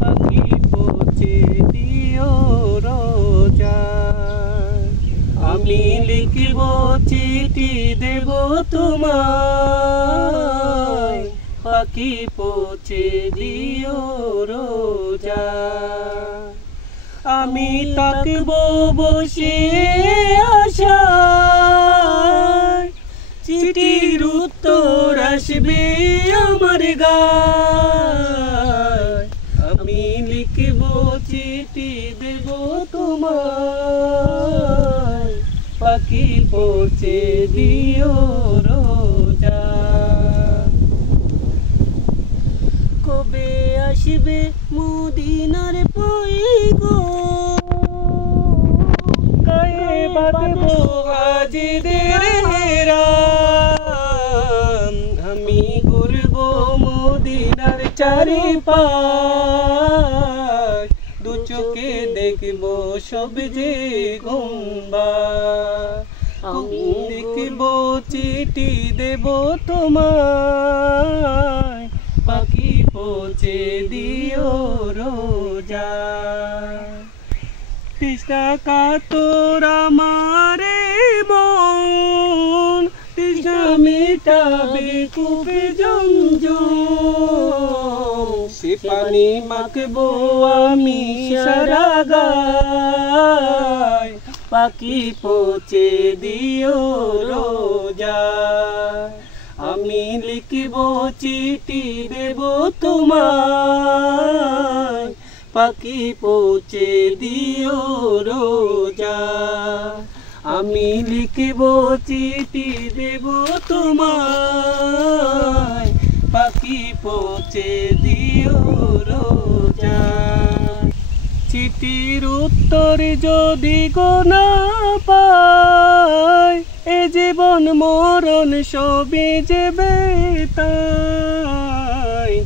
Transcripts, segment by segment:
পাখি পৌঁছে দিও রোজায়। আমি লিখব চিঠি দেব তোমায়, পাখি পৌঁছে দিও রোজায়। আমি তাকবো বসে আশায়, চিঠির উত্তর আসবে আমার গায়। আমি লিখব চিঠি দেব তোমায়, পাখি পৌঁছে দিও রোজায়। কবে আসবে মদিনার পয়গম, গায়ে বাঁধবো হাজিদের হেরাম। আমি ঘুরবো মদিনার চারিপাশ, দু চোখে দেখবো সব যে গুম্বা। আমি লিখবো চিঠি দেব তোমায়, পাখি পৌঁছে দিও রোজায়। তৃষ্ণা কাতর আমার মন, তৃষ্ণা মেটাবে কূপে জমজম। সে পানি মাখবো আমি সারা গায়, পাখি পৌঁছে দিও রোজায়। আমি লিখব চিঠি দেব তোমায়, পাখি পৌঁছে দিও রোজায়। আমি লিখব চিঠি দেব তোমায়, পাখি পৌঁছে দিও রোজায়। চিঠির উত্তর যদি গো না পাই, এ জীবন মরণ সবে যে বেতাই।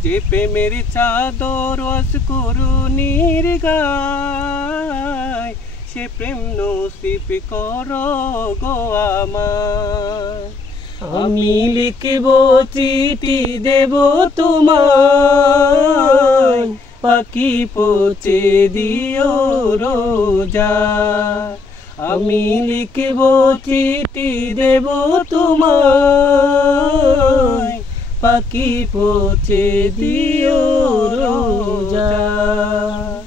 যে প্রেমের চাদর অস্করুণীর গায়, সে প্রেম নসিব করো গো আমায়। আমি লিখব চিঠি দেব তোমায়, পাখি পৌঁছে দিও রোজায়। আমি লিখব চিঠি দেব তোমায়, পাখি পৌঁছে দিও রোজায়।